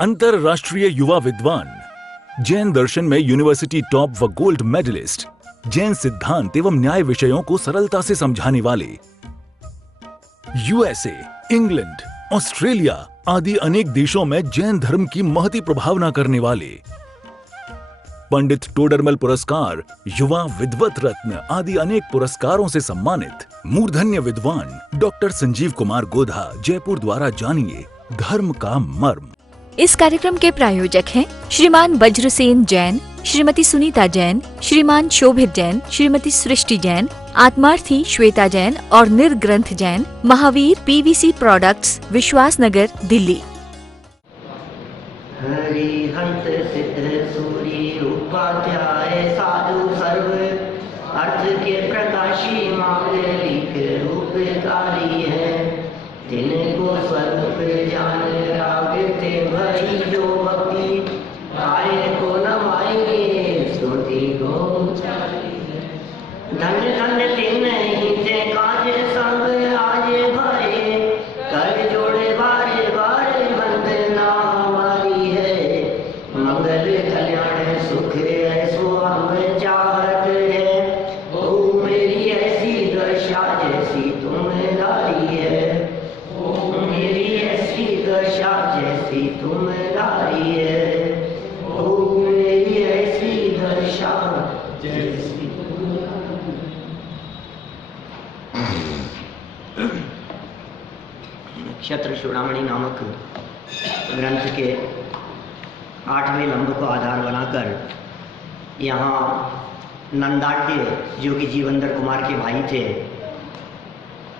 अंतरराष्ट्रीय युवा विद्वान, जैन दर्शन में यूनिवर्सिटी टॉप व गोल्ड मेडलिस्ट, जैन सिद्धांत एवं न्याय विषयों को सरलता से समझाने वाले, यूएसए, इंग्लैंड, ऑस्ट्रेलिया आदि अनेक देशों में जैन धर्म की महती प्रभावना करने वाले, पंडित टोडरमल पुरस्कार, युवा विद्वत रत्न आदि अनेक पुरस्कारों से सम्मानित मूर्धन्य विद्वान डॉक्टर संजीव कुमार गोधा, जयपुर द्वारा जानिए धर्म का मर्म। इस कार्यक्रम के प्रायोजक हैं श्रीमान वज्रसेन जैन, श्रीमती सुनीता जैन, श्रीमान शोभित जैन, श्रीमती सृष्टि जैन, आत्मार्थी श्वेता जैन और निर्ग्रंथ जैन, महावीर पीवीसी प्रोडक्ट्स, विश्वास नगर, दिल्ली। हरिहंस सिद्ध सूरी उपाध्याय साधु सर्व अर्थ के प्रकाशी मांगलिक उपकारी है, तिनको स्वरूप जान रागते भई जो भक्ति आए को नमाएंगे स्तुति को धन्य धन्य तिन ही ते काज संग आज भरे कर जोड़े बारे बारे वंदना हमारी है, मंगल कल्याण सुख ऐसो हम चाहत है, ओ मेरी ऐसी दशा जैसी तुम्हारी है, मेरी ऐसी दशा जैसी तुम्हारी है, ओ मेरी ऐसी दशा जैसी। नक्षत्र चूड़ामणि नामक ग्रंथ के 8वें लंब को आधार बनाकर यहाँ नंदाट्य, जो कि जीवंदर कुमार के भाई थे,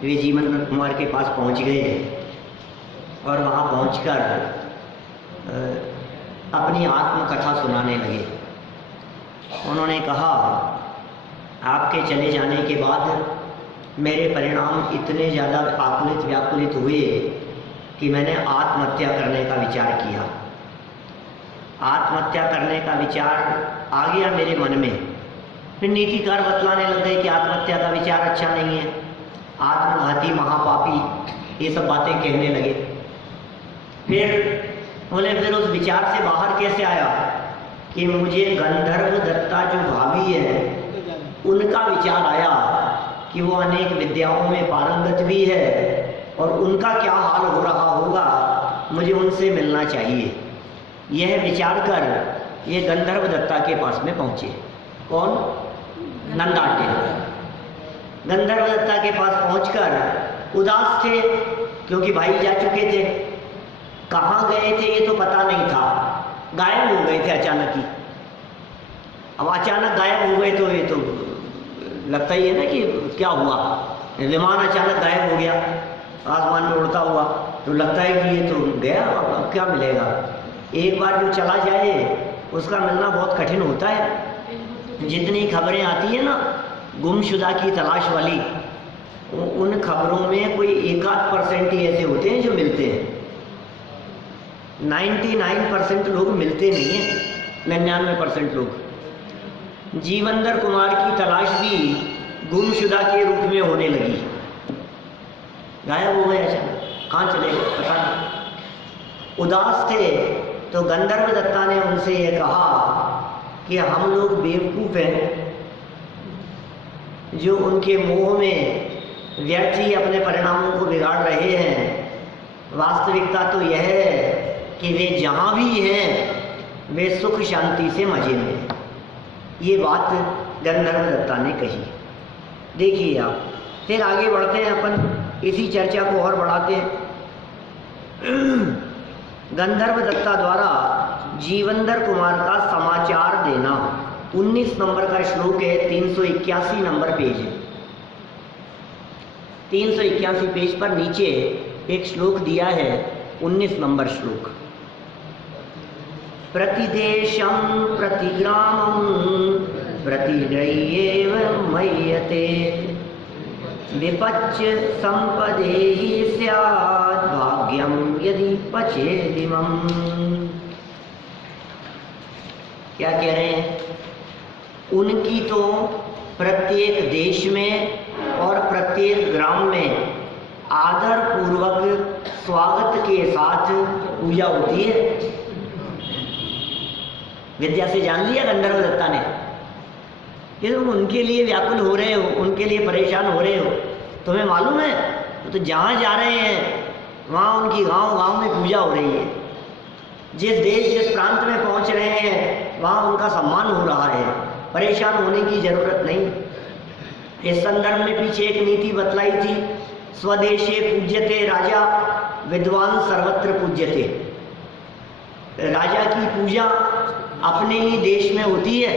वे जीवंदर कुमार के पास पहुँच गए और वहाँ पहुँचकर अपनी आत्मकथा सुनाने लगे। उन्होंने कहा, आपके चले जाने के बाद मेरे परिणाम इतने ज़्यादा आकुलित व्याकुलित हुए कि मैंने आत्महत्या करने का विचार किया। आत्महत्या करने का विचार आ गया मेरे मन में। फिर नीतिकार बतलाने लग गए कि आत्महत्या का विचार अच्छा नहीं है, आत्मघाती महापापी, ये सब बातें कहने लगे। फिर बोले, फिर उस विचार से बाहर कैसे आया कि मुझे गंधर्व दत्ता जो भाभी है उनका विचार आया कि वो अनेक विद्याओं में पारंगत भी है और उनका क्या हाल हो रहा होगा, मुझे उनसे मिलना चाहिए। यह विचार कर ये गंधर्व दत्ता के पास में पहुँचे। कौन? नंदाट्य। गंधर्व दत्ता के पास पहुंचकर उदास थे, क्योंकि भाई जा चुके थे। कहाँ गए थे ये तो पता नहीं था, गायब हो गए थे अचानक ही। अब अचानक गायब हो गए तो ये तो लगता ही है ना कि क्या हुआ। विमान अचानक गायब हो गया आसमान में उड़ता हुआ तो लगता है कि ये तो गया, अब क्या मिलेगा। एक बार जो चला जाए उसका मिलना बहुत कठिन होता है। जितनी खबरें आती है ना गुमशुदा की तलाश वाली, उन खबरों में कोई 1-8% ही ऐसे होते हैं जो मिलते हैं। 99% लोग मिलते नहीं हैं। 99% लोग। जीवंदर कुमार की तलाश भी गुमशुदा के रूप में होने लगी। गायब हो गए अचानक, कहाँ चले गए पता नहीं। उदास थे तो गंधर्व दत्ता ने उनसे यह कहा कि हम लोग बेवकूफ़ हैं जो उनके मोह में व्यर्थ ही अपने परिणामों को बिगाड़ रहे हैं। वास्तविकता तो यह है कि वे जहाँ भी हैं वे सुख शांति से मजे में। ये बात गंधर्व दत्ता ने कही। देखिए आप, फिर आगे बढ़ते हैं अपन, इसी चर्चा को और बढ़ाते हैं। गंधर्व दत्ता द्वारा जीवंदर कुमार का समाचार देना, 19 नंबर का श्लोक है, 381 नंबर पेज है। 381 पेज पर नीचे एक श्लोक दिया है, 19 नंबर श्लोक। प्रतिदेशं प्रतिग्रामं प्रतिग्रह्येव मह्यते विपच्य संपदेहि स्यात् भाग्यं यदि पचेदिमम्। क्या कह रहे हैं? उनकी तो प्रत्येक देश में और प्रत्येक ग्राम में आदर पूर्वक स्वागत के साथ पूजा होती है। विद्या से जान लिया गंधर्व दत्ता ने कि तुम उनके लिए व्याकुल हो रहे हो, उनके लिए परेशान हो रहे हो। तुम्हें मालूम है तो जहाँ जा रहे हैं वहाँ उनकी गांव गांव में पूजा हो रही है। जिस देश जिस प्रांत में पहुँच रहे हैं वहाँ उनका सम्मान हो रहा है। परेशान होने की जरूरत नहीं। इस संदर्भ में पीछे एक नीति बतलाई थी, स्वदेशे पूज्यते राजा विद्वान सर्वत्र पूज्यते। राजा की पूजा अपने ही देश में होती है,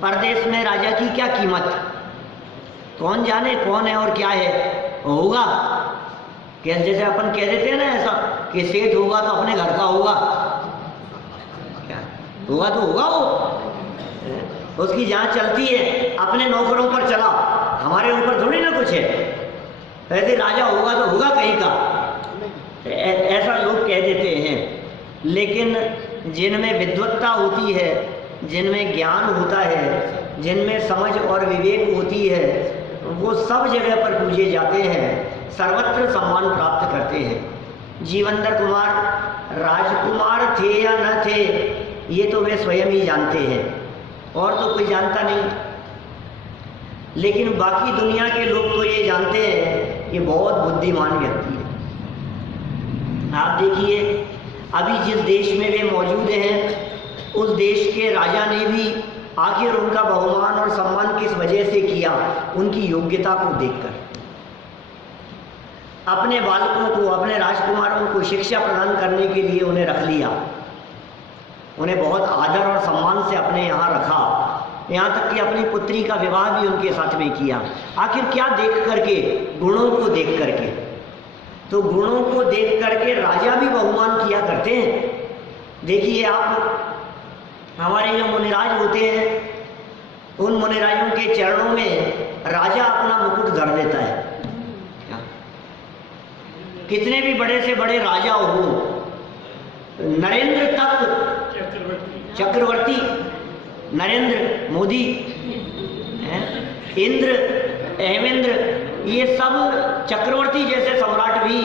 परदेश में राजा की क्या कीमत। कौन जाने कौन है और क्या है होगा। कैसे जैसे अपन कह देते हैं ना ऐसा कि सेठ होगा तो अपने घर का होगा, क्या होगा तो होगा वो, उसकी जहाँ चलती है अपने नौकरों पर चला, हमारे ऊपर थोड़ी ना कुछ है। ऐसे राजा होगा तो होगा कहीं का, ऐसा लोग कह देते हैं। लेकिन जिनमें विद्वत्ता होती है, जिनमें ज्ञान होता है, जिनमें समझ और विवेक होती है, वो सब जगह पर पूजे जाते हैं, सर्वत्र सम्मान प्राप्त करते हैं। जीवंदर कुमार राजकुमार थे या न थे ये तो वे स्वयं ही जानते हैं, और तो कोई जानता नहीं। लेकिन बाकी दुनिया के लोग तो ये जानते हैं कि बहुत बुद्धिमान व्यक्ति है। आप देखिए अभी जिस देश में वे मौजूद हैं उस देश के राजा ने भी आखिर उनका बहुमान और सम्मान किस वजह से किया, उनकी योग्यता को देखकर। अपने बालकों को, अपने राजकुमारों को शिक्षा प्रदान करने के लिए उन्हें रख लिया, उन्हें बहुत आदर और सम्मान से अपने यहाँ रखा, यहाँ तक कि अपनी पुत्री का विवाह भी उनके साथ में किया। आखिर क्या देख करके? गुणों को देख करके। तो गुणों को देख करके राजा भी बहुमान किया करते हैं। देखिए आप हमारे जो मुनिराज होते हैं उन मुनिराजों के चरणों में राजा अपना मुकुट धर देता है। कितने भी बड़े से बड़े राजा हो, नरेंद्र तक, चक्रवर्ती नरेंद्र मोदी, इंद्र, हेमेंद्र, ये सब चक्रवर्ती जैसे सम्राट भी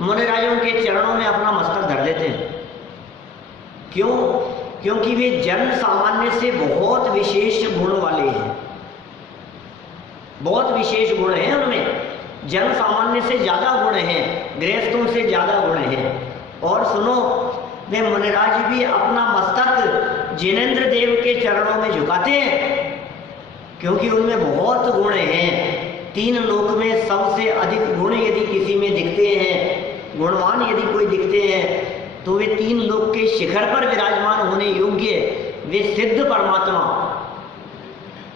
मुनिराजों के चरणों में अपना मस्तक धर देते हैं। क्यों? क्योंकि वे जन सामान्य से बहुत विशेष गुण वाले हैं, बहुत विशेष गुण हैं उनमें, जन सामान्य से ज्यादा गुण हैं, गृहस्थों से ज्यादा गुण हैं। और सुनो, वे मुनिराज भी अपना मस्तक जिनेंद्र देव के चरणों में झुकाते हैं, क्योंकि उनमें बहुत गुण हैं। 3 लोक में सबसे अधिक गुण यदि किसी में दिखते हैं, गुणवान यदि कोई दिखते हैं, तो वे 3 लोक के शिखर पर विराजमान होने योग्य वे सिद्ध परमात्मा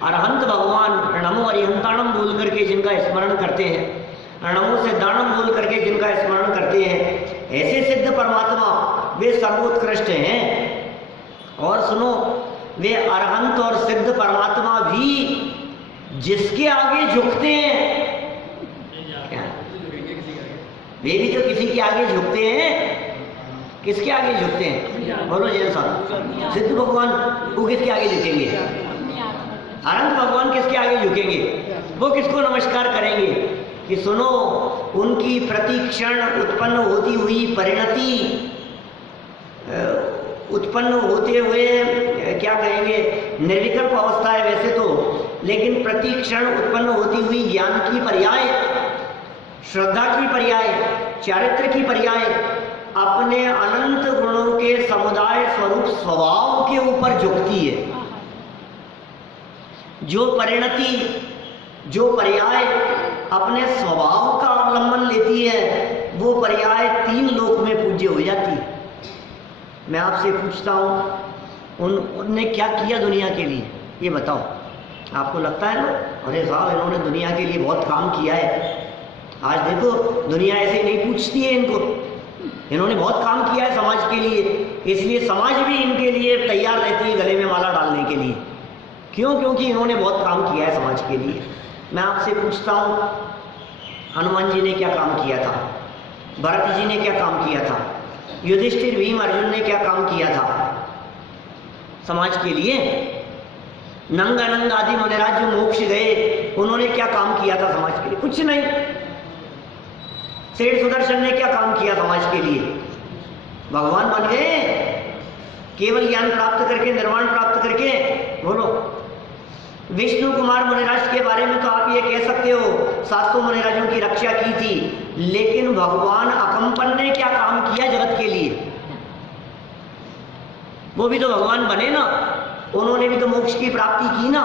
अरहंत भगवान नमो अरिहंताणम बोल करके जिनका स्मरण करते हैं, नमो से दानम बोल करके जिनका स्मरण करते हैं, ऐसे सिद्ध परमात्मा वे सर्वोत्कृष्ट हैं। और सुनो, वे अरहंत और सिद्ध परमात्मा भी जिसके आगे झुकते हैं, वे भी तो किसी के आगे झुकते हैं। किसके आगे झुकते हैं? बोलो जैन साहब। सिद्ध भगवान वो किसके आगे झुकेंगे? अनंत भगवान किसके आगे झुकेंगे? वो किसको नमस्कार करेंगे? कि सुनो, उनकी प्रतिक्षण उत्पन्न होती हुई परिणति, उत्पन्न होते हुए क्या कहेंगे, निर्विकल्प अवस्था है वैसे तो, लेकिन प्रतिक्षण उत्पन्न होती हुई ज्ञान की पर्याय, श्रद्धा की पर्याय, चारित्र की पर्याय, अपने अनंत गुणों के समुदाय स्वरूप स्वभाव के ऊपर झुकती है। जो परिणति, जो पर्याय अपने स्वभाव का अवलंबन लेती है, वो पर्याय 3 लोक में पूज्य हो जाती है। मैं आपसे पूछता हूँ, उनने क्या किया दुनिया के लिए, ये बताओ। आपको लगता है ना, अरे साहब इन्होंने दुनिया के लिए बहुत काम किया है। आज देखो दुनिया ऐसे नहीं पूछती है इनको, इन्होंने बहुत काम किया है समाज के लिए, इसलिए समाज भी इनके लिए तैयार रहती है गले में माला डालने के लिए। क्यों? क्योंकि इन्होंने बहुत काम किया है समाज के लिए। मैं आपसे पूछता हूँ, हनुमान जी ने क्या काम किया था? भरत जी ने क्या काम किया था? युधिष्ठिर, भीम, अर्जुन ने क्या काम किया था समाज के लिए? नंग अनंग आदि मुनिराज जो मोक्ष गए, उन्होंने क्या काम किया था समाज के लिए? कुछ नहीं। सेठ सुदर्शन ने क्या काम किया समाज के लिए? भगवान बन गए। केवल ज्ञान प्राप्त करके, निर्वाण प्राप्त करके, बोलो। विष्णु कुमार मुनिराज के बारे में तो आप ये कह सकते हो 700 मुनिराजों की रक्षा की थी, लेकिन भगवान अकंपन ने क्या काम किया जगत के लिए? वो भी तो भगवान बने ना, उन्होंने भी तो मोक्ष की प्राप्ति की ना।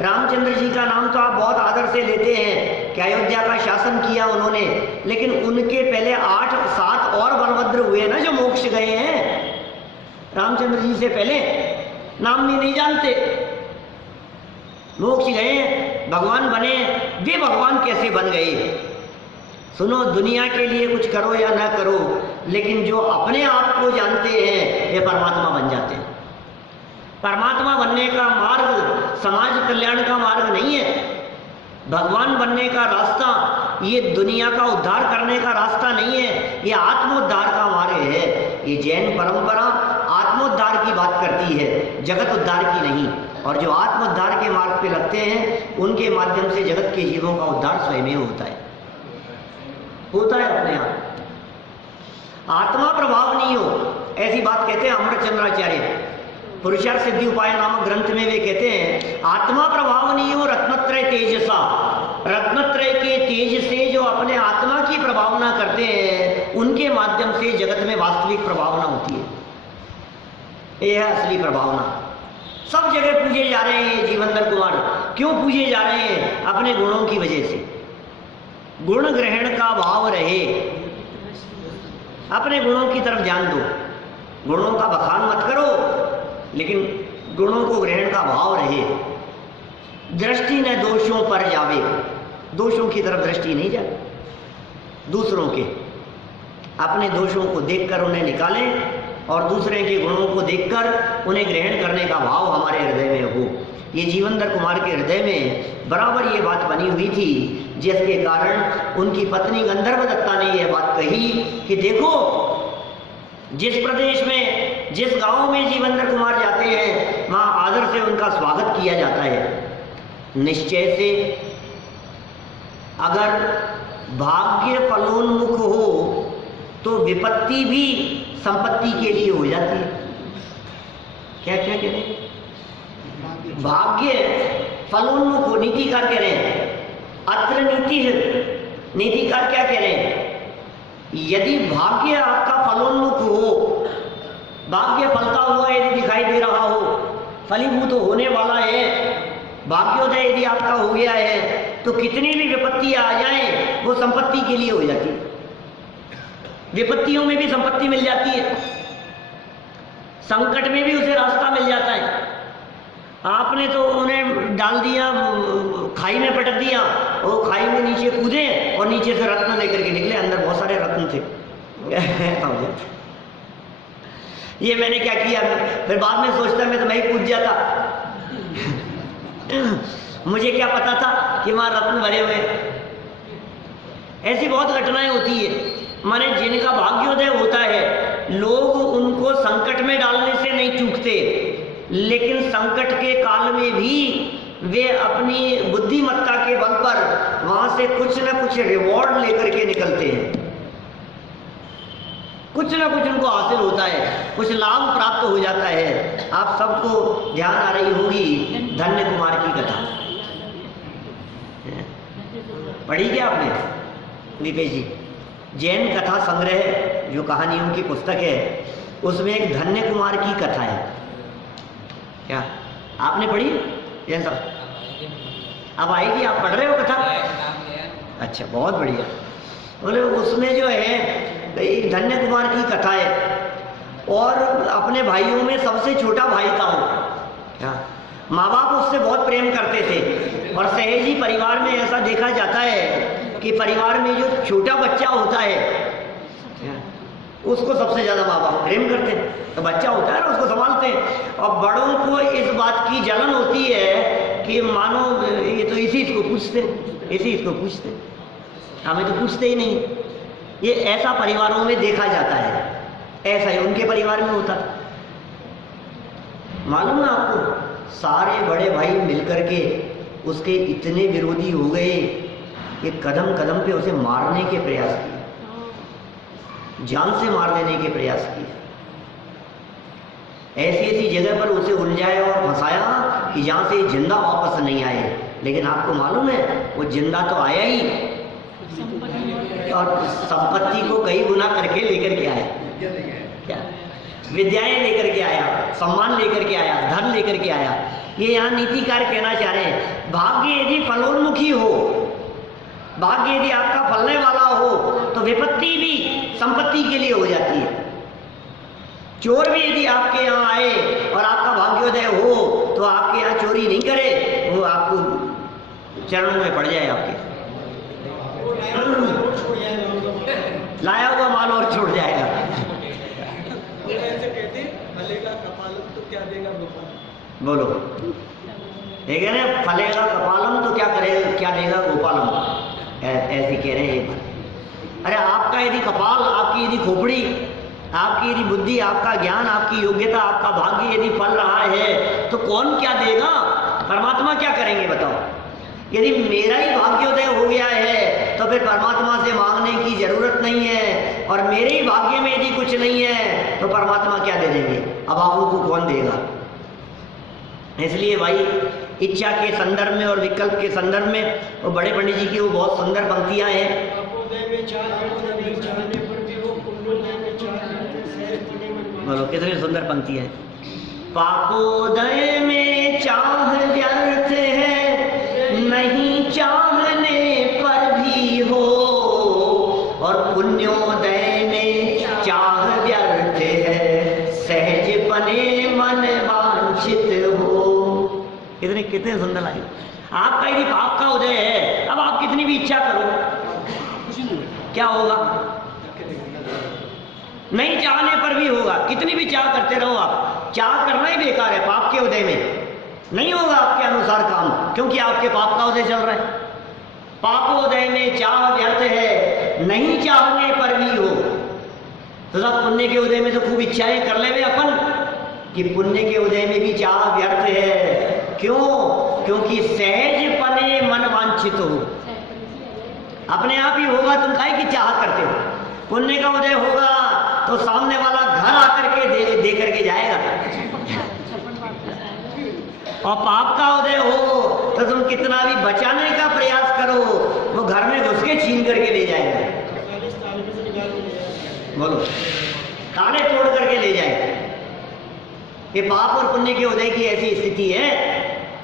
रामचंद्र जी का नाम तो आप बहुत आदर से लेते हैं कि अयोध्या का शासन किया उन्होंने, लेकिन उनके पहले 8-7 और बलभद्र हुए ना जो मोक्ष गए हैं। रामचंद्र जी से पहले नाम भी नहीं जानते, मोक्ष गए, भगवान बने। वे भगवान कैसे बन गए? सुनो, दुनिया के लिए कुछ करो या ना करो, लेकिन जो अपने आप को जानते हैं ये परमात्मा बन जाते हैं। परमात्मा बनने का मार्ग समाज कल्याण का मार्ग नहीं है। भगवान बनने का रास्ता ये दुनिया का उद्धार करने का रास्ता नहीं है, ये आत्मोद्धार का मार्ग है। ये जैन परंपरा आत्मोद्धार की बात करती है, जगत उद्धार की नहीं। और जो आत्मोद्धार के मार्ग पे लगते हैं उनके माध्यम से जगत के जीवों का उद्धार स्वयं ही होता है अपने आप। आत्मा प्रभाव नहीं हो, ऐसी बात कहते हैं अमृतचंद्राचार्य पुरुषार्थ सिद्धि उपाय नामक ग्रंथ में। वे कहते हैं आत्मा प्रभाव नहीं हो रत्नत्रय तेजसा, रत्नत्रय के तेज से जो अपने आत्मा की प्रभावना करते हैं उनके माध्यम से जगत में वास्तविक प्रभावना होती है। यह है असली प्रभावना। सब जगह पूजे जा रहे हैं जीवनधर कुमार, क्यों पूजे जा रहे हैं? अपने गुणों की वजह से। गुण ग्रहण का भाव रहे, अपने गुणों की तरफ ध्यान दो। गुणों का बखान मत करो, लेकिन गुणों को ग्रहण का भाव रहे। दृष्टि न दोषों पर जावे, दोषों की तरफ दृष्टि नहीं जाए, दूसरों के। अपने दोषों को देखकर उन्हें निकालें और दूसरे के गुणों को देखकर उन्हें ग्रहण करने का भाव हमारे हृदय में हो। ये जीवनधर कुमार के हृदय में बराबर ये बात बनी हुई थी, जिसके कारण उनकी पत्नी गंधर्व दत्ता ने यह बात कही कि देखो, जिस प्रदेश में, जिस गांव में जीवनधर कुमार जाते हैं वहां आदर से उनका स्वागत किया जाता है। निश्चय से अगर भाग्य फलोन्मुख हो तो विपत्ति भी संपत्ति के लिए हो जाती है। क्या क्या कह रहे हैं? भाग्य फलोन्मुख हो, नीतिकार कह रहे हैं। अत्र नीति है, नीतिकार क्या कह रहे हैं? यदि भाग्य आपका फलोन्मुख हो, भाग्य फलता हुआ यदि दिखाई दे रहा हो, फलीभूत होने वाला है, भाग्योदय यदि आपका हो गया है, तो कितनी भी विपत्तियां आ जाएं वो संपत्ति के लिए हो जाती है। विपत्तियों में भी संपत्ति मिल जाती है, संकट में भी उसे रास्ता मिल जाता है। आपने तो उन्हें डाल दिया, खाई में पटक दिया, और खाई में नीचे कूदे और नीचे से रत्न लेकर के निकले, अंदर बहुत सारे रत्न थे। ये मैंने क्या किया? फिर बाद में सोचता मैं तो मैं ही कूद जाता। मुझे क्या पता था कि वहां रत्न भरे हुए। ऐसी बहुत घटनाएं होती है। माने जिनका भाग्योदय होता है, लोग उनको संकट में डालने से नहीं चूकते, लेकिन संकट के काल में भी वे अपनी बुद्धिमत्ता के बल पर वहां से कुछ ना कुछ रिवॉर्ड लेकर के निकलते हैं। कुछ ना कुछ उनको हासिल होता है, कुछ लाभ प्राप्त हो जाता है। आप सबको ध्यान आ रही होगी धन्य कुमार की कथा। पढ़ी क्या आपने दीपेश जी? जैन कथा संग्रह जो कहानियों की पुस्तक है, उसमें एक धन्य कुमार की कथा है। क्या आपने पढ़ी जैन साहब? अब आएगी, आप पढ़ रहे हो कथा? अच्छा, बहुत बढ़िया। बोले उसमें जो है एक धन्य कुमार की कथा है, और अपने भाइयों में सबसे छोटा भाई था वो। क्या माँ बाप उससे बहुत प्रेम करते थे, और सहेजी परिवार में ऐसा देखा जाता है कि परिवार में जो छोटा बच्चा होता है उसको सबसे ज्यादा माँ बाप प्रेम करते हैं। तो बच्चा होता है ना, उसको संभालते हैं, और बड़ों को इस बात की जलन होती है कि मानो ये तो इसी इसको पूछते, हमें तो पूछते ही नहीं। ये ऐसा परिवारों में देखा जाता है, ऐसा ही उनके परिवार में होता। मालूम है आपको, सारे बड़े भाई मिलकर के उसके इतने विरोधी हो गए कि कदम कदम पे उसे मारने के प्रयास किए, जान से मार देने के प्रयास किए। ऐसी ऐसी जगह पर उसे उलझाया और फंसाया कि जहाँ से जिंदा वापस नहीं आए। लेकिन आपको मालूम है वो जिंदा तो आया ही, और संपत्ति को कई गुना करके लेकर के आया। क्या विद्याएं लेकर के आया, सम्मान लेकर के आया, धन लेकर के आया। ये यहाँ नीतिकार कहना चाह रहे हैं, भाग्य यदि फलोन्मुखी हो, भाग्य यदि आपका फलने वाला हो तो विपत्ति भी संपत्ति के लिए हो जाती है। चोर भी यदि आपके यहाँ आए और आपका भाग्योदय हो तो आपके यहाँ चोरी नहीं करे, वो आपको चरणों में पड़ जाए आपके, लाया हुआ माल और छोड़ जाएगा। बोलो, ठीक है ना, फलेगा कपालम तो क्या करेगा, क्या देगा गोपालम, ऐसे कह रहे हैं। अरे आपका यदि कपाल, आपकी यदि खोपड़ी, आपकी यदि बुद्धि, आपका ज्ञान, आपकी योग्यता, आपका भाग्य यदि फल रहा है तो कौन क्या देगा, परमात्मा क्या करेंगे बताओ। यदि मेरा ही भाग्योदय हो गया है तो फिर परमात्मा से मांगने की जरूरत नहीं है, और मेरे ही भाग्य में यदि कुछ नहीं है तो परमात्मा क्या दे देंगे, अब आपको को कौन देगा। इसलिए भाई इच्छा के संदर्भ में और विकल्प के संदर्भ में वो बड़े पंडित जी की वो बहुत सुंदर पंक्तियां हैं। बोलो कितनी सुंदर पंक्ति है। पापोदय में चाह व्यर्थ है, नहीं चाहने पर भी हो, और पुण्योदय में चाह व्यर्थ है, सहज पने मन वांछित हो। कितने कितने सुंदर लाइन। आपका यदि पाप का उदय है, अब आप कितनी भी इच्छा करो क्या होगा, नहीं चाहने पर भी होगा। कितनी भी चाह करते रहो आप, चाह करना ही बेकार है। पाप के उदय में नहीं होगा आपके अनुसार काम, क्योंकि आपके पाप का उदय चल रहा है। पापोदय में चाह व्यर्थ है, नहीं चाहने पर भी हो। तो सब पुण्य के उदय में तो खूब इच्छाएं कर ले अपन कि पुण्य के उदय में भी चाह व्यर्थ है। क्यों? क्योंकि सहज पने मन वांछित हो, अपने आप ही होगा, तुम काहे की चाह करते हो। पुण्य का उदय होगा तो सामने वाला घर आकर के दे करके जाएगा, और पाप का उदय हो तो तुम कितना भी बचाने का प्रयास करो, वो घर में घुस के छीन करके ले जाएगा। बोलो, ताले तोड़ करके ले जाएगा। ये पाप और पुण्य के उदय की ऐसी स्थिति है।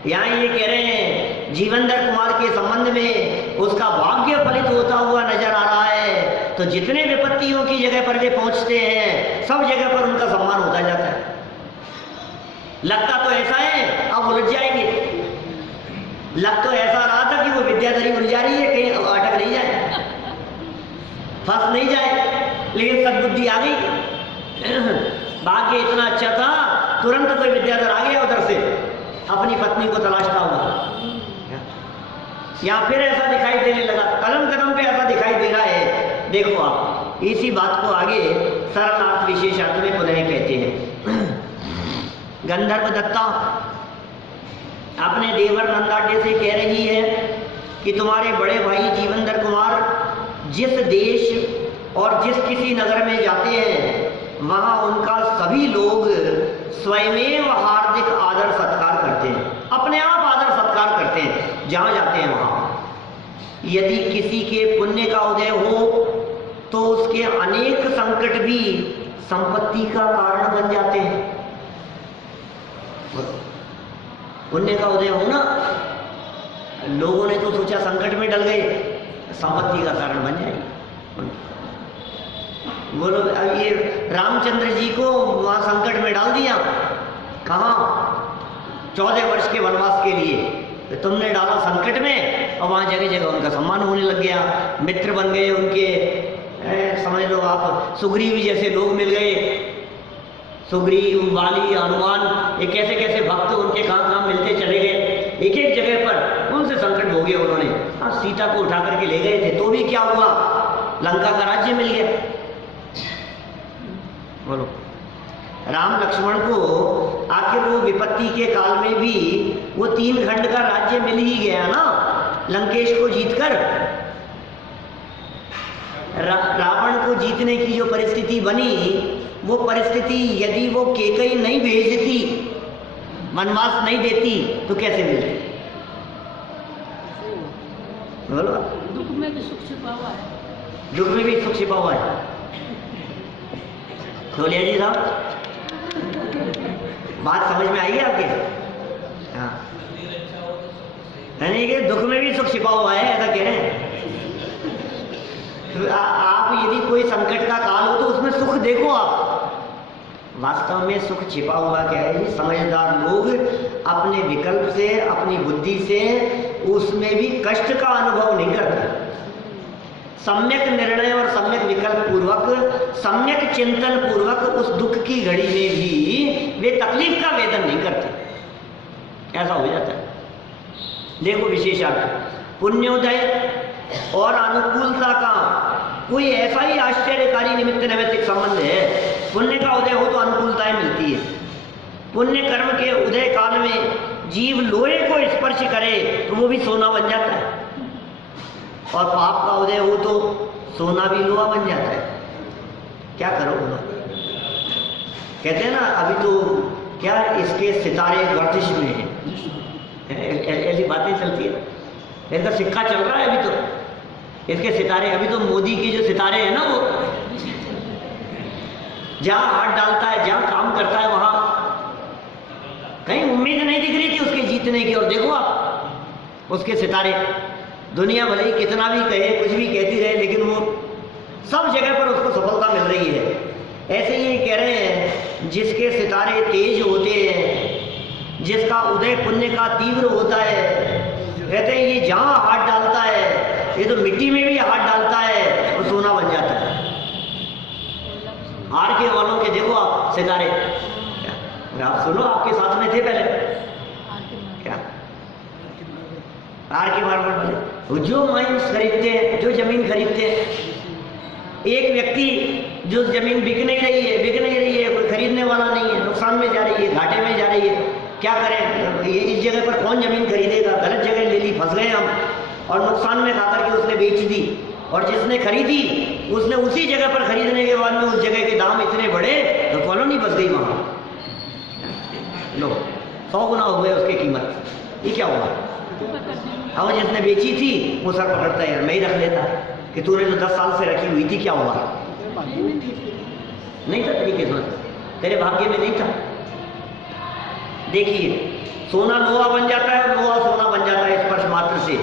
यहाँ ये कह रहे हैं जीवनधर कुमार के संबंध में उसका भाग्य फलित होता हुआ नजर आ रहा है। तो जितने विपत्तियों की जगह पर वे पहुंचते हैं, सब जगह पर उनका सम्मान होता जाता है। लगता तो ऐसा है अब उलझ जाएंगे, लग तो ऐसा रहा था कि वो विद्याधरी उलझा रही है, कहीं अटक नहीं जाए, फंस नहीं जाए, लेकिन सद्बुद्धि आ गई। भाग्य इतना अच्छा था, तुरंत कोई विद्याधर आ गया उधर से अपनी पत्नी को तलाशता हुआ, या फिर ऐसा दिखाई देने लगा, कदम कदम पे ऐसा दिखाई दे रहा है। देखो आप इसी बात को आगे सरलार्थ विशेषार्थ में पुनः कहते हैं। गंधर्व दत्ता अपने देवर नंदाढ़ से कह रही है कि तुम्हारे बड़े भाई जीवनधर कुमार जिस देश और जिस किसी नगर में जाते हैं, वहां उनका सभी लोग स्वयमेव हार्दिक आदर सत्कार करते हैं, अपने आप आदर सत्कार करते हैं जहां जाते हैं वहां। यदि किसी के पुण्य का उदय हो तो उसके अनेक संकट भी संपत्ति का कारण बन जाते हैं। पुण्य का उदय होना, लोगों ने तो सोचा संकट में डल गए, संपत्ति का कारण बन जाएगी। बोलो, अब ये रामचंद्र जी को वहां संकट में डाल दिया, कहाँ 14 वर्ष के वनवास के लिए तो तुमने डाला संकट में, और वहां जगह जगह उनका सम्मान होने लग गया, मित्र बन गए उनके। समझ लो आप, सुग्रीव जैसे लोग मिल गए, सुग्रीव, वाली, हनुमान, ये कैसे कैसे भक्त उनके कहाँ कहाँ मिलते चले गए। एक एक जगह पर उनसे संकट भोगे उन्होंने। हाँ, सीता को उठा करके ले गए थे तो भी क्या हुआ, लंका का राज्य मिल गया। बोलो, राम लक्ष्मण को आखिर वो विपत्ति के काल में भी वो 3 खंड का राज्य मिल ही गया ना, लंकेश को जीतकर। रावण को जीतने की जो परिस्थिति बनी, वो परिस्थिति यदि वो केकई नहीं भेजती, वनवास नहीं देती, तो कैसे मिलती? बोलो। दुख में भी सुख छिपा हुआ है। दुख में भी सुख छिपा हुआ है। तोलिया जी साहब, बात समझ में आई है आपके? हाँ, यानी कि दुख में भी सुख छिपा हुआ है, ऐसा कह रहे हैं। तो आप यदि कोई संकट का काल हो तो उसमें सुख देखो आप। वास्तव में सुख छिपा हुआ क्या है? समझदार लोग अपने विकल्प से, अपनी बुद्धि से उसमें भी कष्ट का अनुभव नहीं करते। सम्यक निर्णय और सम्यक विकल्प पूर्वक, सम्यक चिंतन पूर्वक उस दुख की घड़ी में भी वे तकलीफ का वेदन नहीं करते। ऐसा हो जाता है। देखो विशेषार्थ, पुण्योदय और अनुकूलता का कोई ऐसा ही आश्चर्यकारी निमित्त नैमित्तिक संबंध है। पुण्य का उदय हो तो अनुकूलताएं मिलती है। पुण्य कर्म के उदय काल में जीव लोहे को स्पर्श करे तो वो भी सोना बन जाता है, और पाप का उदय हो तो सोना भी लोहा बन जाता है। क्या करो बोलो? कहते हैं ना, अभी तो क्या इसके सितारे गर्दिश में हैं, ऐसी बातें चलती है। इनका सिक्का चल रहा है अभी तो, इसके सितारे। अभी तो मोदी के जो सितारे हैं ना, वो जहां हाथ डालता है, जहां काम करता है, वहां कहीं उम्मीद नहीं दिख रही थी उसके जीतने की, और देखो आप उसके सितारे। दुनिया भले ही कितना भी कहे, कुछ भी कहती रहे, लेकिन वो सब जगह पर उसको सफलता मिल रही है। ऐसे ही कह रहे हैं, जिसके सितारे तेज होते हैं, जिसका उदय पुण्य का तीव्र होता है, कहते हैं ये जहां हाथ डालता है, ये तो मिट्टी में भी हाथ डालता है, वो सोना बन जाता है। हार के वालों के देखो आप सितारे, आप सुनो, आपके साथ में थे पहले क्या? हार के मार्बल वाले जो माइंस खरीदते हैं, जो जमीन खरीदते हैं, एक व्यक्ति जो जमीन बिक नहीं रही है, कोई खरीदने वाला नहीं है, नुकसान में जा रही है, घाटे में जा रही है, क्या करें? ये इस जगह पर कौन जमीन खरीदेगा? गलत जगह ले ली, फंस गए हम, और नुकसान में खाकर के उसने बेच दी। और जिसने खरीदी उसने उसी जगह पर खरीदने के बाद में उस जगह के दाम इतने बढ़े तो कॉलोनी बस गई वहां। लो, 100 गुना हो गया उसकी कीमत। ये क्या हुआ? और जिसने बेची थी वो सर पकड़ता है, यार मैं ही रख लेता कि तूने जो 10 साल से रखी हुई थी, क्या हुआ? नहीं था तरीके से, तेरे भाग्य में नहीं था। देखिए, सोना लोहा बन जाता है, लोहा सोना बन जाता है स्पर्श मात्र से।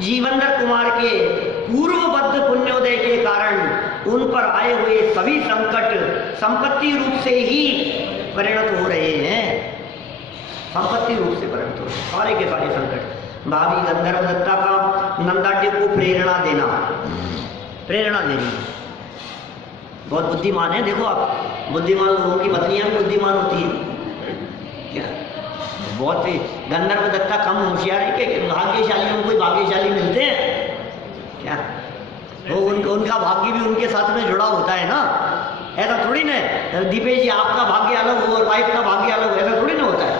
जीवनधर कुमार के पूर्वबद्ध पुण्योदय के कारण उन पर आए हुए सभी संकट संपत्ति रूप से ही परिणत हो रहे हैं। संपत्ति रूप से परिणत हो रहे हैं सारे के सारे संकट। भाभी गंधर्व दत्ता का नंदाढ़ को प्रेरणा देनी, बहुत बुद्धिमान है। देखो आप, बुद्धिमान लोगों की पत्नियां भी बुद्धिमान होती है क्या? बहुत ही गंधर्व दत्ता कम होशियार है कि भाग्यशालियों को भाग्यशाली मिलते हैं क्या? वो उनका भाग्य भी उनके साथ में जुड़ा होता है ना। ऐसा थोड़ी ना दीपेश जी, आपका भाग्य अलग हो और वाइफ का भाग्य अलग हो, ऐसा थोड़ी ना होता है।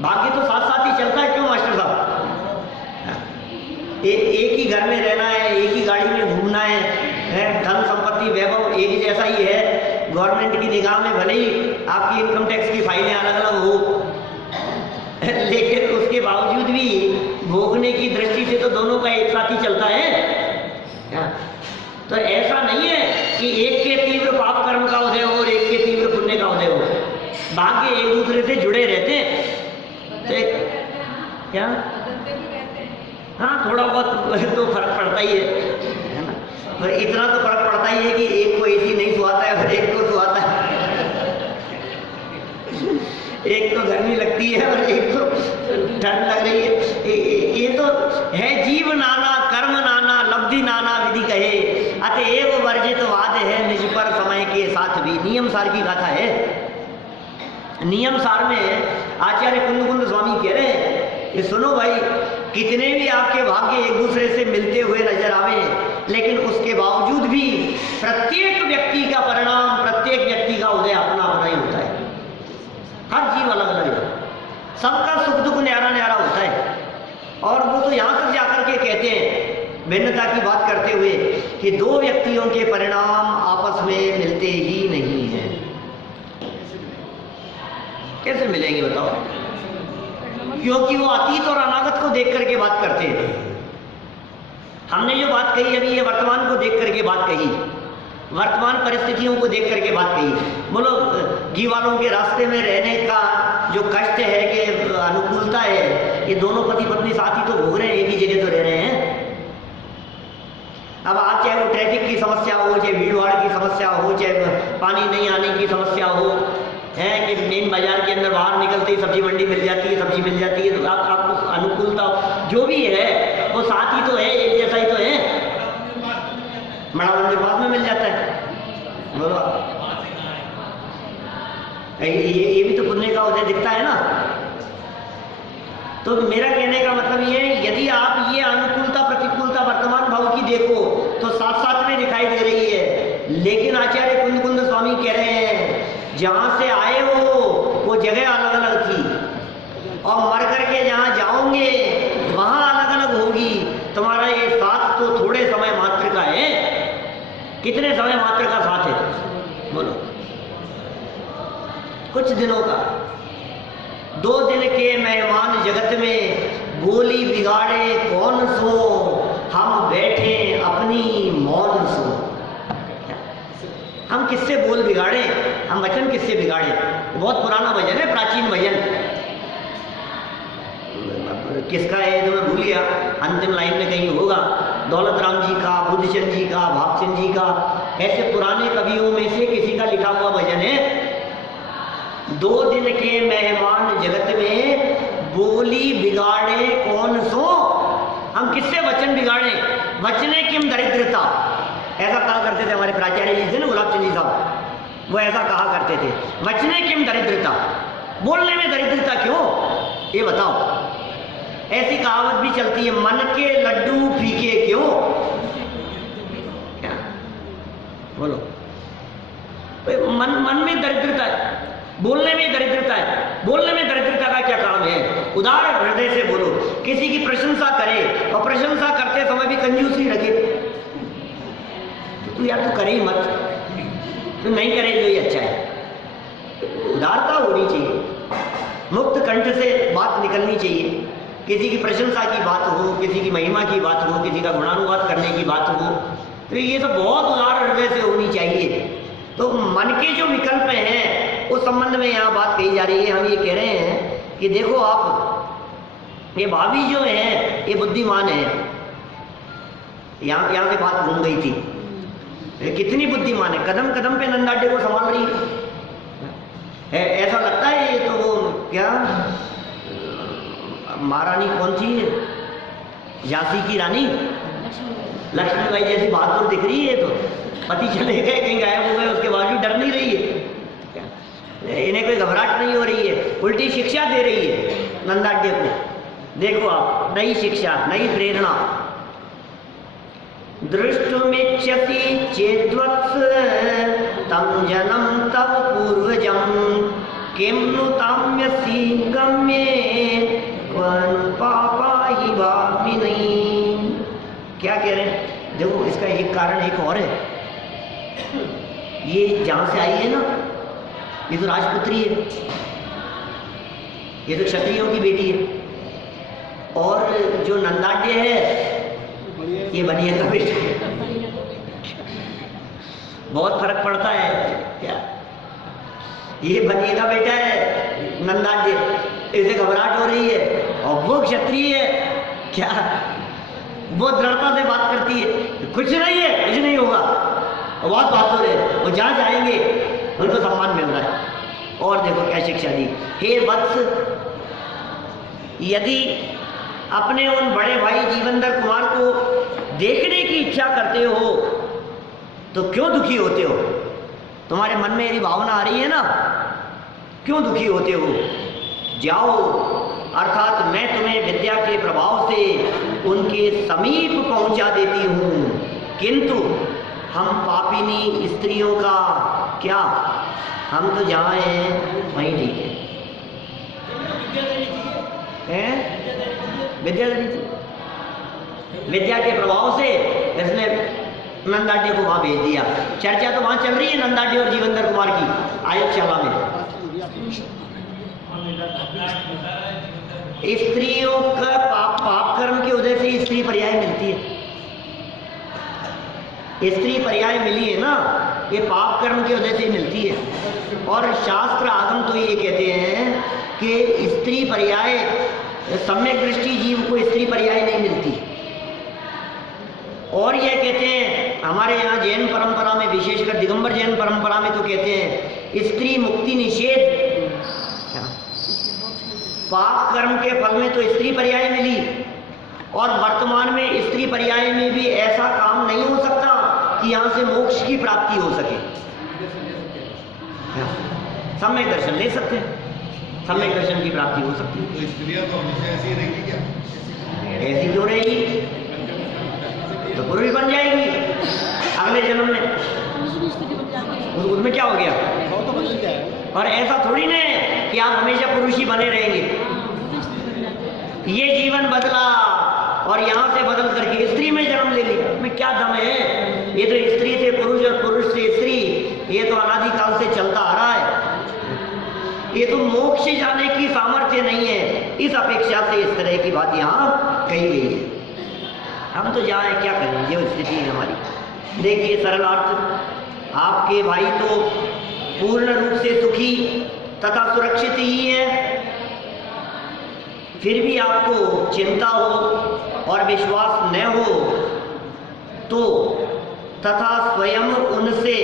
भाग्य तो साथ साथ ही चलता है। क्यों मास्टर साहब? एक ही घर में रहना है, एक ही गाड़ी में घूमना है, धन संपत्ति वैभव एक जैसा ही है। गवर्नमेंट की निगाह में भले ही आपकी इनकम टैक्स की फाइलें अलग अलग हो, लेकिन उसके बावजूद भी भोगने की दृष्टि से तो दोनों का एक साथ ही चलता है। तो ऐसा नहीं है कि एक के तीव्र पाप कर्म का उदय हो और एक के तीव्र पुण्य का उदय हो। भाग्य एक दूसरे से जुड़े रहते हैं। तो क्या? हाँ, थोड़ा बहुत तो फर्क पड़ता ही है ना। पर इतना तो फर्क पड़ता ही है कि एक को एसी नहीं सुहाता है और एक को सुहाता है। एक को गर्मी लगती है और एक को ठंड लग रही है। ये तो है जीव नाना कर्म नाना लब्धि नाना विधि कहे, अतएव वर्जित वाद है निज पर समय के साथ भी। नियम सार की गाथा है। नियम सार में आचार्य कुंद स्वामी कह रहे हैं कि सुनो भाई, कितने भी आपके भाग्य एक दूसरे से मिलते हुए नजर आवे, लेकिन उसके बावजूद भी प्रत्येक व्यक्ति का परिणाम, प्रत्येक व्यक्ति का उदय अपना अपना ही होता है। हर जीव अलग अलग है, सबका सुख दुख न्यारा न्यारा होता है। और वो तो यहाँ तक जाकर के कहते हैं भिन्नता की बात करते हुए कि दो व्यक्तियों के परिणाम आपस में मिलते ही नहीं हैं। कैसे मिलेंगे बताओ? क्योंकि वो अतीत और अनागत को देख करके बात करते हैं। हमने जो बात कही अभी, ये वर्तमान को देख करके बात कही, वर्तमान परिस्थितियों को देख करके बात कही। बोलो, घी वालों के रास्ते में रहने का जो कष्ट है कि अनुकूलता है, ये दोनों पति पत्नी साथ ही तो भोग रहे हैं, एक ही जगह तो रह रहे हैं। अब आज चाहे वो ट्रैफिक की समस्या हो, चाहे भीड़ भाड़ की समस्या हो, चाहे पानी नहीं आने की समस्या हो, है कि मेन बाजार के अंदर बाहर निकलते ही सब्जी मंडी मिल जाती है, सब्जी मिल जाती है, तो आपको अनुकूलता जो भी है वो साथ ही तो है, एक जैसा ही तो है। बड़ा मंदिर बाद में मिल जाता है। बोलो, ये भी तो पुण्य का उदय दिखता है ना। तो मेरा कहने का मतलब ये है, यदि आप ये अनुकूलता प्रतिकूलता वर्तमान भाव की देखो तो साथ साथ में दिखाई दे रही है। लेकिन आचार्य कुंद कुंद स्वामी कह रहे हैं, जहां से आए हो वो जगह अलग अलग थी, और मर करके जहां जाओगे वहां अलग अलग होगी। तुम्हारा ये साथ तो थोड़े समय मात्र का है। कितने समय मात्र का साथ है? बोलो, कुछ दिनों का। 2 दिन के मेहमान जगत में, बोली बिगाड़े कौन सो, हम बैठे अपनी मौन सो। हम किससे बोल बिगाड़े, हम वचन किससे बिगाड़े? बहुत पुराना भजन है, प्राचीन भजन। किसका है तो मैं भूल गया, अंतिम लाइन में कहीं होगा। दौलत राम जी का, बुद्धचंद जी का, भागचंद जी का, ऐसे पुराने कवियों में से किसी का लिखा हुआ भजन है। 2 दिन के मेहमान जगत में, बोली बिगाड़े कौन सो। हम किससे वचन बिगाड़े? वचने किम दरिद्रता, ऐसा कहा करते थे हमारे प्राचार्य जी थे ना, गुलाब चंद जी साहब, वो ऐसा कहा करते थे, वचने किम दरिद्रता, बोलने में दरिद्रता क्यों, ये बताओ। ऐसी कहावत भी चलती है, मन के लड्डू फीके क्यों। क्या बोलो, मन में दरिद्रता है, बोलने में दरिद्रता है। बोलने में दरिद्रता का क्या काम है? उदार हृदय से बोलो। किसी की प्रशंसा करे और प्रशंसा करते समय भी कंजूसी रखे, तो यार तू करे ही मत, तो नहीं करे जो ही अच्छा है। उदारता होनी चाहिए, मुक्त कंठ से बात निकलनी चाहिए। किसी की प्रशंसा की बात हो, किसी की महिमा की बात हो, किसी का गुणानुवाद करने की बात हो, तो ये सब बहुत उदार हृदय से होनी चाहिए। तो मन के जो विकल्प हैं उस संबंध में यहाँ बात कही जा रही है। हम ये कह रहे हैं कि देखो आप, ये भाभी जो है ये बुद्धिमान है। यहाँ से बात घूम गई थी, कितनी बुद्धिमान है, कदम कदम पे नंदाडे को संभाल रही है। ऐसा लगता है ये तो वो क्या महारानी कौन थी, झांसी की रानी लक्ष्मीबाई जैसी बहादुर दिख रही है। तो पति चले गए, कहीं गायब हो गए, उसके बावजूद डर नहीं रही है, इन्हें कोई घबराहट नहीं हो रही है, उल्टी शिक्षा दे रही है नंदाड्य को। देखो आप, नई शिक्षा, नई प्रेरणा। दृष्टुमिच्छति चेद्वत्स तम जनम तव पूर्वजम किम नु ताम्यसि गम्ये क्वनु पापा हि भामिनी। क्या कह रहे हैं? देखो इसका एक कारण एक और है। ये जहां से आई है ना, ये तो राजपुत्री है, ये तो क्षत्रियों की बेटी है, और जो नंदाड्य है ये बनिया का बेटा है। बहुत फर्क पड़ता है क्या? ये बनिया का बेटा है नंदाड्य, इसे घबराहट हो रही है, और वो क्षत्रिय है क्या, वो दृढ़ता से बात करती है, कुछ नहीं है, कुछ नहीं होगा, बहुत बहादुर है, वो जहाँ जाएंगे उनको सम्मान मिल रहा है। और देखो क्या शिक्षा दी, हे वत्स, यदि अपने उन बड़े भाई जीवनधर कुमार को देखने की इच्छा करते हो तो क्यों दुखी होते हो? तुम्हारे मन में यदि भावना आ रही है ना, क्यों दुखी होते हो? जाओ, अर्थात मैं तुम्हें विद्या के प्रभाव से उनके समीप पहुंचा देती हूँ, किंतु हम पापिनी स्त्रियों का क्या, हम तो जहाँ हैं वहीं ठीक है। विद्या देनी थी, विद्या के प्रभाव से इसने नंदाढ़ी को वहां भेज दिया। चर्चा तो वहां चल रही है नंदाढ़ी और जीवनधर कुमार की आयोगशाला में। स्त्रियों का पाप कर्म के उदय से स्त्री पर्याय मिलती है। स्त्री पर्याय मिली है ना, ये पाप कर्म के उदय से मिलती है। और शास्त्र आगम तो ये कहते हैं कि स्त्री पर्याय, सम्यक दृष्टि जीव को स्त्री पर्याय नहीं मिलती। और ये कहते हैं हमारे यहाँ जैन परंपरा में, विशेषकर दिगंबर जैन परंपरा में तो कहते हैं स्त्री मुक्ति निषेध। पाप कर्म के फल में तो स्त्री पर्याय मिली, और वर्तमान में स्त्री पर्याय में भी ऐसा काम नहीं हो सकता कि यहाँ से मोक्ष की प्राप्ति हो सके। सम्यक दर्शन ले सकते हैं, सम्यक दर्शन की प्राप्ति हो सकती है। तो स्त्रियां तो हमेशा ऐसी रहेगी क्या? ऐसी क्यों रहेगी? तो पुरुष बन जाएगी अगले जन्म में। दूसरी स्थिति बन जाती है। उसमें क्या हो गया? तो बदल जाएगा। और ऐसा थोड़ी ना है कि आप हमेशा पुरुष ही बने रहेंगे। दूसरी स्थिति बन जाती है। ये जीवन बदला और यहाँ से बदल करके स्त्री में जन्म ले लिया, में क्या दम है? ये तो स्त्री से पुरुष और पुरुष से स्त्री, ये तो अनादिकाल से चलता आ रहा है। ये तो मोक्ष जाने की सामर्थ्य नहीं है। इस अपेक्षा से इस तरह की बात यहाँ कही गई है। हम तो जाए क्या करें, जो स्थिति है हमारी। देखिए सरल अर्थ, आपके भाई तो पूर्ण रूप से सुखी तथा सुरक्षित ही है, फिर भी आपको चिंता हो और विश्वास न हो तो, तथा स्वयं उनसे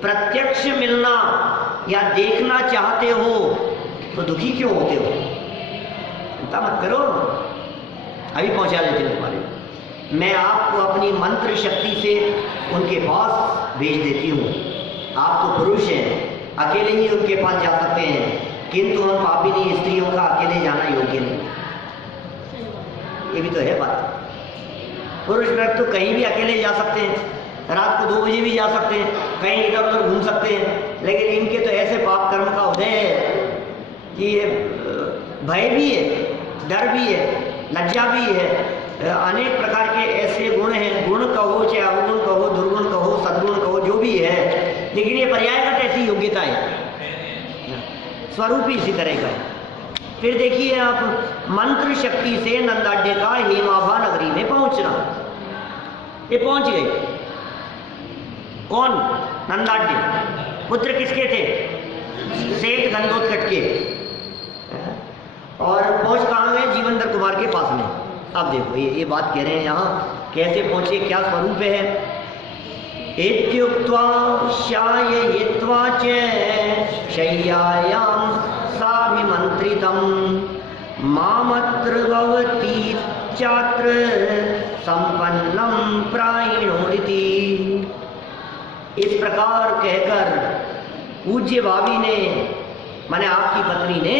प्रत्यक्ष मिलना या देखना चाहते हो तो दुखी क्यों होते हो? चिंता मत करो, अभी पहुंचा देते हैं तुम्हारे। मैं आपको अपनी मंत्र शक्ति से उनके पास भेज देती हूँ। आप तो पुरुष हैं, अकेले ही उनके पास जा सकते हैं, किंतु हम पापिनी स्त्रियों का अकेले जाना योग्य नहीं। ये भी तो है बात। पुरुष वर्ग तो कहीं भी अकेले जा सकते हैं, रात को 2 बजे भी जा सकते हैं, कहीं इधर उधर घूम सकते हैं, लेकिन इनके तो ऐसे पाप कर्म का उदय है कि भय भी है, डर भी है, लज्जा भी है, अनेक प्रकार के ऐसे गुण हैं। गुण कहो चाहे अवगुण कहो, दुर्गुण कहो, सद्गुण कहो, जो भी है, लेकिन ये पर्यायगत ऐसी योग्यता है, स्वरूप ही इसी तरह का है। फिर देखिए आप, मंत्र शक्ति से नंदाढ़ी का हेमाभा नगरी में पहुंचना। ये पहुंच गए। कौन? नंदाढ़ी। पुत्र किसके थे? सेठ गंधोत्कच के। और पहुंच कहाँ गए? जीवनधर कुमार के पास में। अब देखो ये बात कह रहे हैं यहाँ, कैसे पहुंचे, क्या स्वरूप है। इत्युक्त्वा शाययित्वा च शय्यायां साभिमन्त्रितं मामत्र भवति चात्र संपन्नं प्रायिणोदिति। इस प्रकार कहकर पूज्य भाभी ने, माने आपकी पत्नी ने,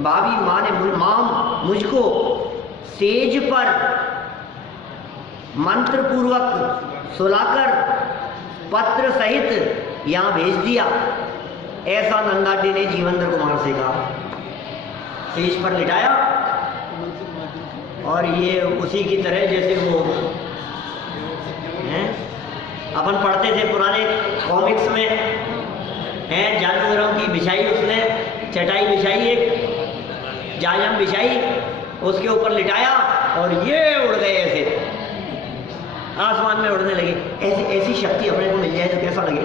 भाभी माने माम मुझको सेज पर मंत्र पूर्वक सुलाकर पत्र सहित यहाँ भेज दिया। ऐसा नंदाढ़ी ने जीवनधर कुमार से कहा। सेज पर लिटाया, और ये उसी की तरह जैसे वो हैं, अपन पढ़ते थे पुराने कॉमिक्स में, हैं, जानवरों की बिछाई, उसने चटाई बिछाई, एक जाजम बिछाई, उसके ऊपर लिटाया और ये उड़ गए, ऐसे आसमान में उड़ने लगे। ऐसी शक्ति अपने को मिल जाए तो कैसा लगे?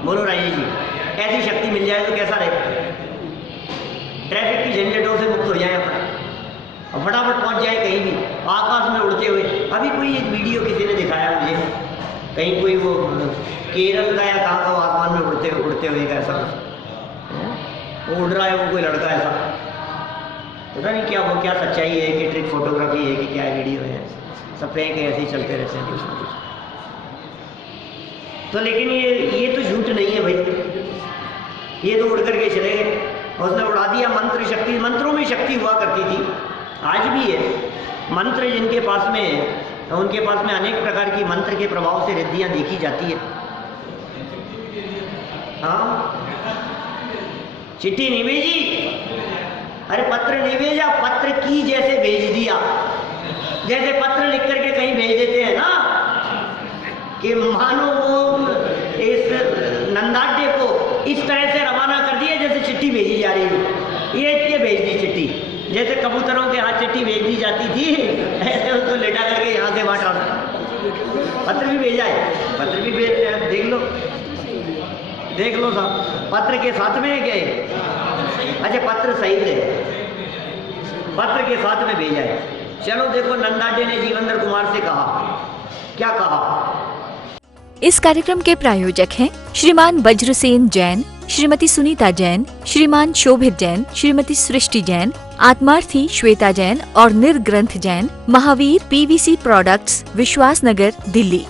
बोलो राजेश जी, ऐसी शक्ति मिल जाए तो कैसा रहे? ट्रैफिक की झंझटों से मुक्त हो जाए अपन और फटाफट पहुंच जाए कहीं भी, आकाश में उड़ते हुए। अभी कोई एक वीडियो किसी ने दिखाया मुझे, कहीं कोई वो केरल का या कहाँ का आसमान में उड़ते हुए कैसा वो उड़ रहा है, वो कोई लड़का ऐसा, पता नहीं क्या वो, क्या सच्चाई है कि ट्रिक फोटोग्राफी है कि क्या वीडियो है, सब फेंक ऐसे ही चलते रहते हैं कुछ ना कुछ। तो लेकिन ये तो झूठ नहीं है भाई, ये तो उड़ करके चले गए, उसने उड़ा दिया। मंत्र शक्ति, मंत्रों में शक्ति हुआ करती थी, आज भी है। मंत्र जिनके पास में है, उनके पास में अनेक प्रकार की मंत्र के प्रभाव से रिद्धियाँ देखी जाती है। हाँ, चिट्ठी नहीं भेजी, अरे पत्र नहीं भेजा, पत्र की जैसे भेज दिया। जैसे पत्र लिख करके कहीं भेज देते हैं ना, कि मानो वो इस नंदाड्य को इस तरह से रवाना कर दिया जैसे चिट्ठी भेजी जा रही है। ये भेज दी चिट्ठी, जैसे कबूतरों के हाथ चिट्ठी भेज दी जाती थी, ऐसे उसको लेटा करके यहाँ से बांटा। पत्र भी भेजा है, पत्र भी भेज, देख लो साहब, पत्र के साथ में है क्या ये? अच्छा पत्र सहित है, पत्र के साथ में भेजा है। चलो देखो नंदाड्य ने जीवंदर कुमार से कहा, क्या कहा? इस कार्यक्रम के प्रायोजक हैं श्रीमान वज्रसेन जैन, श्रीमती सुनीता जैन, श्रीमान शोभित जैन, श्रीमती सृष्टि जैन, आत्मार्थी श्वेता जैन और निर्ग्रंथ जैन, महावीर PVC प्रोडक्ट्स, विश्वास नगर, दिल्ली।